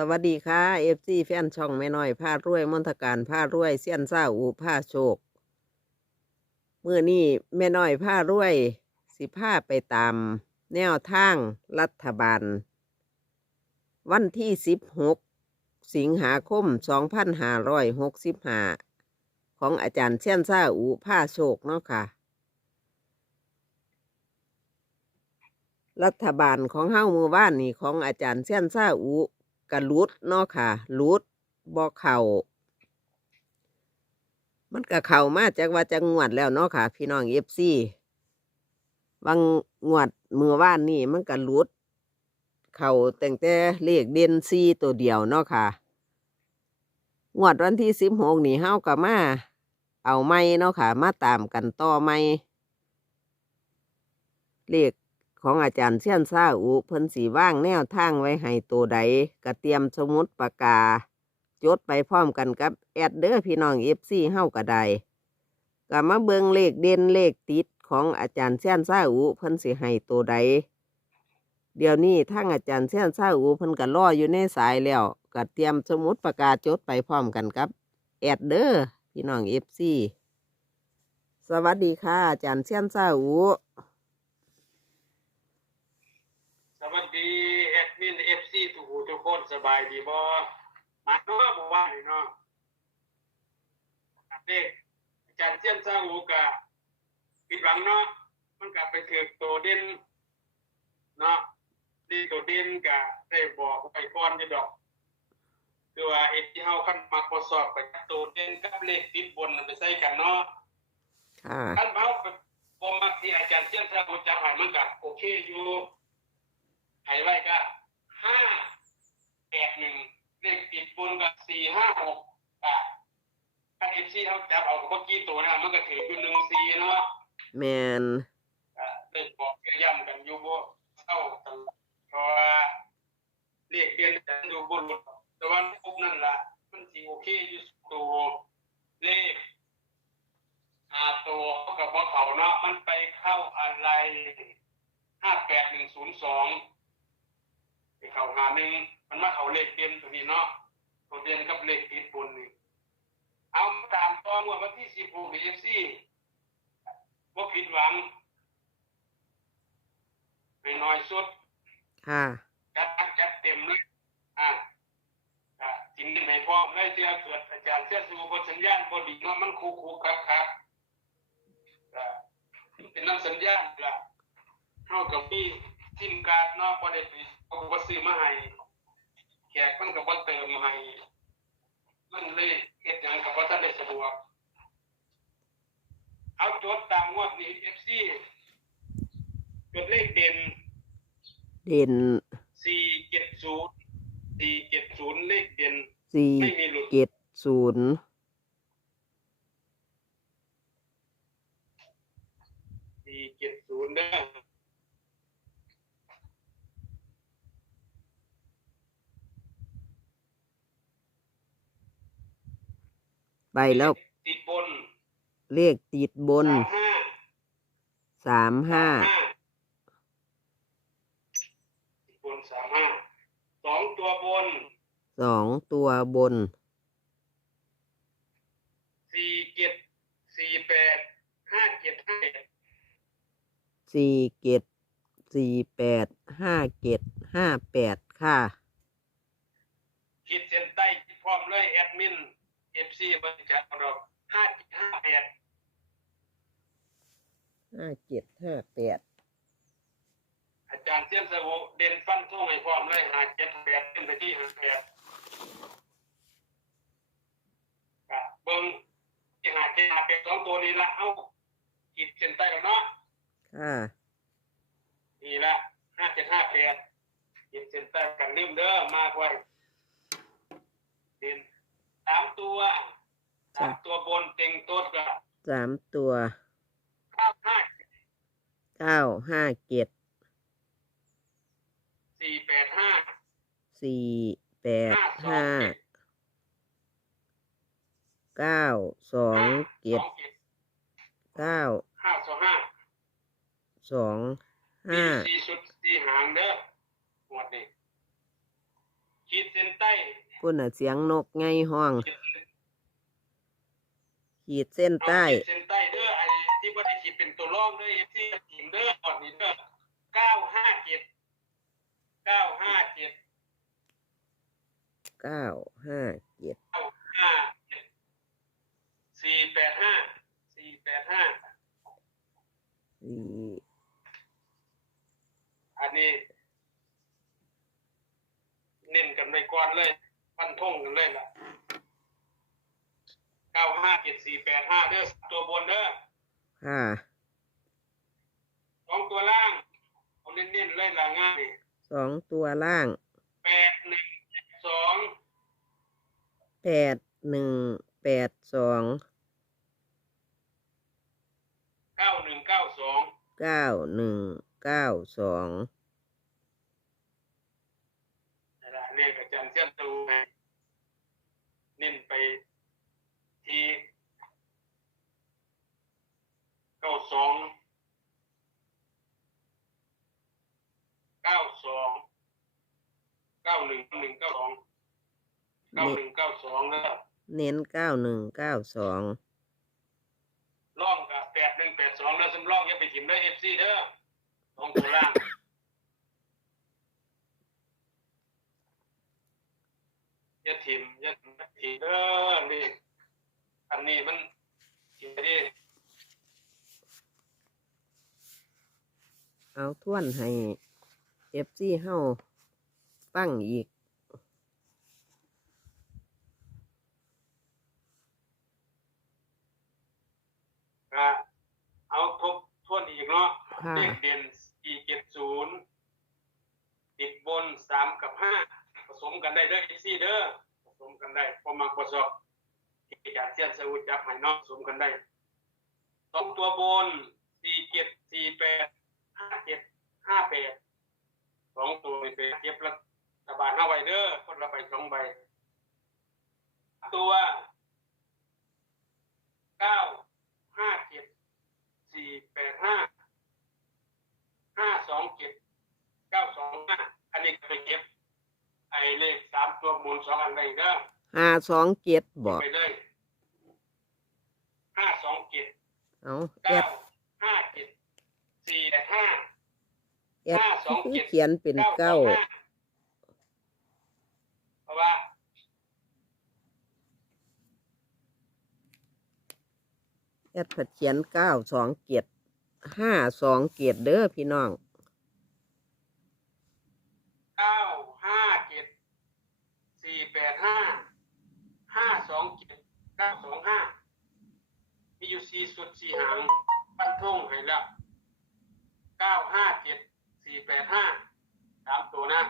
สวัสดีค่ะเอฟซีแฟนช่องแม่น้อยผ้ารวยมนทการผ้ารวยเสี้ยนซ่าอูผ้าโชคเมื่อนี้แม่น้อยผ้ารวย สิผ้าไปตาม แนวทางรัฐบาล วันที่สิบหกสิงหาคมสองพันห้าร้อยหกสิบห้าของอาจารย์เสี้ยนซ่าอูผ้าโชคเนาะค่ะ รัฐบาลของเฮามือว่านนี่ของอาจารย์เซียนซ่าอุ กะลุดเนาะค่ะลุดบ่เข่ามันก็เข่ามาจากว่าจะงวดแล้วเนาะค่ะ พี่น้องเอฟซีบางงวดมือว่านนี่มันก็ลุด เข่าแต่งแต่เลขเด่นซีตัวเดียวเนาะค่ะงวดวันที่สิบหกนี่เฮาก็มาเอาไม่เนาะค่ะ มาตามกันต่อไม่เลข ของอาจารย์เชียนซาอุเพิ่นสีว่างแนวทางไว้ให้ตัวใดก็เตรียมสมุดปากกา จดไปพร้อมกันกับแอดเดอร์พี่น้องเอฟซีเฮาก็ไดก็มาเบิงเลขเด่นเลขติดของอาจารย์เชียนซาอุเพิ่นสิให้ตัวใดเดี๋ยวนี้ทางอาจารย์เชียนซาอุเพิ่นก็รออยู่ในสายแล้วก็เตรียมสมุดปากกาจดไปพร้อมกันกับแอดเดอร์พี่น้องเอฟซีสวัสดีค่ะ อาจารย์เชียนซาอุ ส วัสดีแอดมินเอฟซีทุกหูทุกคนสบายดีบ่มาเนาะบ่ว่านี่เนาะเด็กอาจารย์เจียนซาอูกะปิดหวังเนาะมันกลับไปถือตัวเด่นเนาะดีตัวเด่นกะได้บอกไปก่อนอยู่ดอกคือว่าเอ็ดที่เฮาคันมาทดสอบไปจับตัวเด่นกับเลขติดบนน่ะไปใส่กันเนาะค่ะคันเฮาบ่มักที่อาจารย์เจียนซาอูจะให้มันก็โอเคอยู่ ไฮไว้ก็ห้าแปดหนึ่งเลขติดบนก็สี่ห้าหกอะถ้าเอฟซีเขาจับเอากับเมื่อกี้ตัวนะมันก็ถืออยู่หนึ่งสี่เนาะแมนอะเลขบอกย้ำกันอยู่บ่เข้าตลอดเพราะว่าเลขเดือนจะอยู่บนรถแต่ว่าปุ๊บนั่นล่ะมันสิโอเคอยู่ตัวเลขอาตัวกับว่าเขาเนาะมันไปเข้าอะไรห้าแปดหนึ่งศูนย์สอง ไปเขาหาหนึ่งมันมาเขาเลขเด่นตัวนี้เนาะตัวเด่นกับเลขติดบนนี่เอาตามต่อเมื่อวันที่สิบหกเอฟซีว่าผิดหวังไม่น้อยสุดค่ะจัดหนักจัดเต็มเลยอ่าอ่าสิ่งที่ไหนพร้อมเลยเสียเกิดอาจารย์เสียสูบสัญญาณบดีเนาะมันคูคูคักคักอ่าเป็นน้ำสัญญาณละเท่ากับพี่ทิมการ์ดเนาะพอได้ไปเอาไปซื้อมาให้แขกมันก็บ่เติมให้มันเลยเฮ็ดหยังก็บ่ทันได้สะดวก เอาจดตามงวดนี้ FC จดเลขเด่นเด่นสี่เจ็ดศูนย์สี่เจ็ดศูนย์เลขเด่นสี่ไม่มีหลุด เจ็ดศูนย์สี่เจ็ดศูนย์เด้อ ไปแล้วติดบน เลขติดบนสามห้าสามห้าติดบนสามห้าสองตัวบนสองตัวบนสี่เจ็ดสี่แปดห้าเจ็ดห้าสี่เจ็ดสี่แปดห้าเจ็ดห้าแปดค่ะขีดเส้นใต้พร้อมเลยแอดมินเอฟซีบริจาคเราห้าเจ็ดห้าแปดห้าเจ็ดห้าแปดอาจารย์เสียมสวุเด่นฟันทุ่งให้พร้อมเลยห้าเจ็ดแปดขึ้นไปที่ห้าแปดอะเบิ้งที่หาเจ็ดหาแปดสองตัวนี้ละเอาขีดเส้นใต้แล้วเนาะค่ะนี่ละห้าเจ็ดห้าแปดขีดเส้นใต้กันลืมเด้อมากไว้เด่น สามตัวสามตัวบนเต็งโต๊ดก็สามตัวเก้าห้าเก้าห้าเจ็ดสี่แปดห้าสี่แปดห้าสองห้าเจ็ดเก้าสองห้าเจ็ดสองเจ็ดเก้าห้าสองห้าสองมีห้าสี่ชุดสี่หางเด้อหมดนี่ขีดเส้นใต้ พุ่นน่ะเสียงนกไงห้อง ขีดขีดเส้นใต้เอาขีดเส้นใต้เด้อไอ้ที่บ่ได้ขีดเป็นตัวรองเด้อที่ทีมเด้อก่อนนี้เด้อเก้าห้าเจ็ดเก้าห้าเจ็ดเก้าห้าเจ็ดเก้าห้าเจ็ดสี่แปดห้าสี่แปดห้าสี่ อันนี้ เน้นกันไปก่อนเลยพันทงกันเลยล่ะเก้าห้าเจ็ดสี่แปด ห้าเด้อตัวบนเด้อห้าสองตัวล่างเอาเน้นๆเลยล่ะง่ายสองตัวล่างแปดหนึ่งสองแปดหนึ่งแปดสองเก้าหนึ่งเก้าสองเก้าหนึ่งเก้าสองนั่นล่ะเลขอาจารย์เชื่อมตูให้เน้นไปที่เก้าสองเก้าสองเก้าหนึ่งหนึ่งเก้าสอง เก้าหนึ่งเก้าสองแล้วเน้นเก้าหนึ่งเก้าสองล่องกับแปดหนึ่งแปดสองแล้วสำรองอย่าไปถิ่มได้เอฟซีเด้อสองตัวล่างอย่าถิ่มอย่าถิ่มถิ่มเด้อนี่อันนี้มันถิ่มได้เอาท่วนให้เอฟซีเฮาฟังอีก ก็เอาทบทวนอีกเนาะค่ะ เลขเด่นสี่เจ็ดศูนย์ติดบนสามกับห้าผสมกันได้เด้อเอฟซีเด้อผสมกันได้พอมาประสอบที่อาจารย์เชียนสวุฒิจับให้เน้องผสมกันได้สองตัวบนสี่เจ็ดสี่แปดห้าเจ็ดห้าแปดสองตัวนี่เป็นเจ็บรัฐบาลห้าใบเด้อคนละใบสองใบ ตัวเก้าห้าเจ็ดสี่ แปดห้าห้าสองเจ็ดเก้าสองห้าอันนี้ก็ไปเก็บ ไอ้เลขสามตัวบนสองอันเลยเด้อห้าสองเจ็ดบอกไปเลยห้าสองเจ็ดเอาแอเก้าดห้าเจ็ดสี่แปดห้าแอดห้าสองเจ็ดเขียนเป็นเก้าเพราะว่าแอดผัดเขียนเก้าสองเจ็ด ห้าสองเจ็ดเด้อพี่น้องเก้าห้าเจ็ดสี่แปดห้าห้าสองเจ็ดเก้าสองห้ามีอยู่สี่สุดสี่หางปั้นทุ่งให้แล้วเก้าห้าเจ็ดสี่แปดห้าสามตัวนะ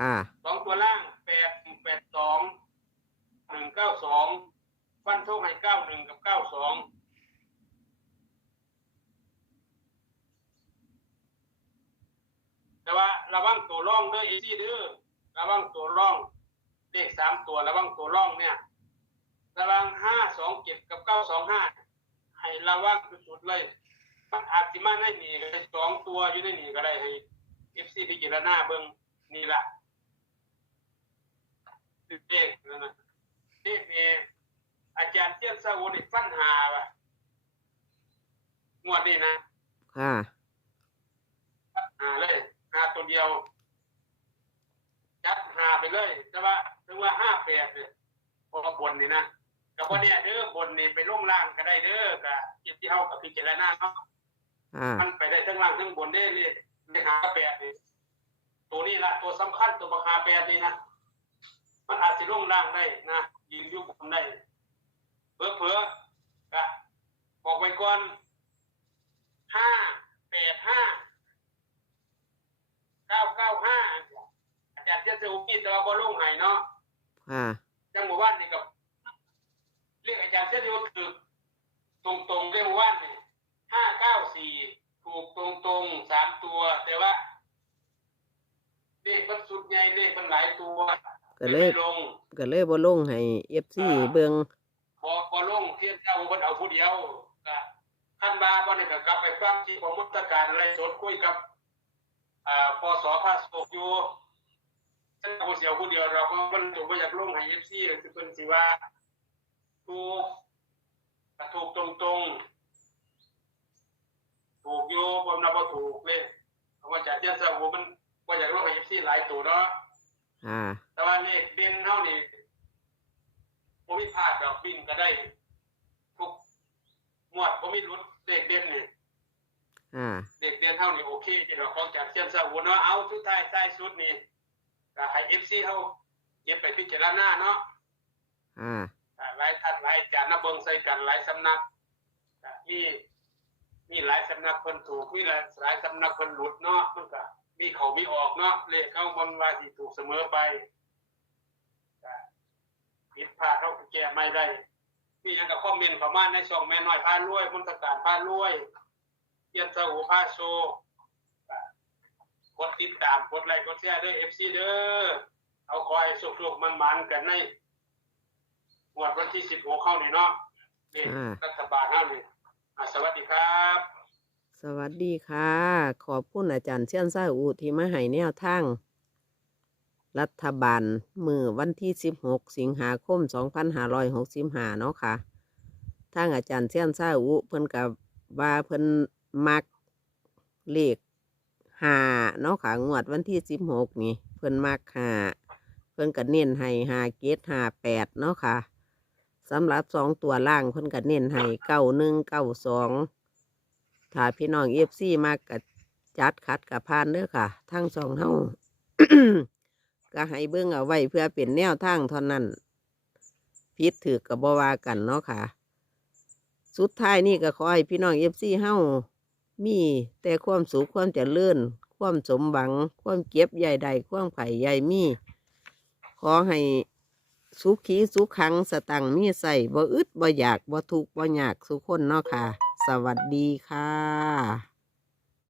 อ่าสองตัวล่างแปดแปดสองหนึ่งเก้าสองปั้นทุ่งให้เก้าหนึ่งกับเก้าสอง แต่ว่าระวังตัวร่องเด้อเอซี่เด้อระวังตัวร่องเลขสามตัวระวังตัวร่องเนี่ย ระวังห้าสองเจ็ดกับเก้าสองห้าให้ระวังสุดๆเลยมันอาจจะมาในนี่ก็ได้สองตัวอยู่ในนี่ก็ได้ให้เอฟซีพิจารณาเบิ่งนี่แหละเลขนั่นนะเลขเนี่ยอาจารย์เตี้ยนซาอุดิฟันหาว่ะงวดนี้นะค่ะ ดียวจัดหาไปเลย แต่ว่าถึงว่าห้าแปดเนี่ยพอบนนี่นะกับว่าเนี่ยเด้อบนนี่ไปลงล่างก็ได้เด้อกับที่เฮากับพิจารณาเนาะอ่ามันไปได้ทั้งล่างทั้งบนได้เลยเลขหาแปดนี่ตัวนี้ละตัวสำคัญตัวราคาแปดนี่นะมันอาจจะลงล่างได้นะยืนอยู่บนได้เผื่อเผื่อๆก็บอกไว้ก่อนห้าแปดห้า เก้าเก้าห้าอาจารย์เจ้าสูมีแต่ว่าบอลงไห้เนาะค่ะจังหมู่บ้านนี่กับเรียกอาจารย์เจ้าสูคือ ตรงตรงๆเรียกหมู่บ้านนี่ห้าเก้าสี่ถูกตรงตรงๆสามตัว แต่ว่าเลขมันสุดใหญ่เลขมันหลายตัวก็เลยไม่ลงก็เลยบ่ลงให้เอฟซีเบิงพอพอลงเทียนเจ้ามันเอาผู้เดียวก็ขั้นบาบ่เนี่ยก็กลับไปฟังที่ของมุตการอะไรสดคุยกับ อ่าพศพาสกอยู่สโอเสียวผู้เดียวเราก็มันถูกมาจากลงให้เอฟซีคือเป็นสิว่าถูกกระถูกตรงตรงๆถูกโยผมนับว่าถูกเลยเพราะว่าจากเจ้าสาวมันว่าจากลงให้เอฟซีหลายตัวเนาะอ่าแต่ว่าเลขเด่นเท่านี้ผมมีพลาดดอกบิ่งก็ได้ ทุกหมวดผมมีรุดเลขเด่นนี่ อ่าเลขเด่นเท่านี้โอเคที่เราของจากเชียนสาวเนาะเอาสุดท้ายท้ายสุดนี่ก็ให้เอฟซีเขาเก็บไปพิจารณาเนาะอ่าอ่าหลายท่านหลายอาจารย์นะเบิ่งใส่กันหลายสำนักก็มีมีหลายสำนักคนถูกมีหลายหลายสำนักคนหลุดเนาะมันก็มีเขามีออกเนาะเลขเข้าบนว่าที่ถูกเสมอไปก็ผิดพลาดเขาก็แก้ไม่ได้มีอย่างกับคอมเมนต์เข้ามาในช่องแม่น้อยพารวยมนตการพารวยเยียนสหูพาโซก็กดติดตามกดไลค์กดแชร์ด้วย FC เด้อเอาคอยสุกๆมันๆกันในงวดวันที่สิบหกเข้านี่เนาะนี่อ่ารัฐบาลเท่านี่อ่าสวัสดีครับ สวัสดีค่ะ ขอบคุณอาจารย์เชียนซ่าอูที่มาให้แนวทางรัฐบาล มือวันที่ 16 สิงหาคม 2565เนาะค่ะทางอาจารย์เชียนซ่าอูเพิ่นกับว่าเพิ่น มักเลขหาเนาะค่ะงวดวันที่16นี่ เพิ่นมักหาเพิ่นก็เน้นให้หาเกตหาแปดเนาะค่ะสำหรับสองตัวล่างเพิ่นก็เน้นให้เก้าหนึ่งเก้าสองถ้าพี่น้องเอฟซีมากกับจัดคัดกับพานเด้อค่ะ ทั้งสองเฮาก็ให้เบิ่งเอาไว้เพื่อเป็นแนวทางเท่านั้นพิษถือกับบวากันเนาะค่ะ สุดท้ายนี่ก็ขอให้พี่น้องเอฟซีเฮา มีแต่ความสุขความเจริญความสมหวัง ความเก็บใหญ่ใดความไผ่ใหญ่มี ขอให้สุขีสุขขังสตังมีใส่บ่อึดบ่อยากบ่ทุกบ่ยากสุขคนเนาะค่ะ สวัสดีค่ะ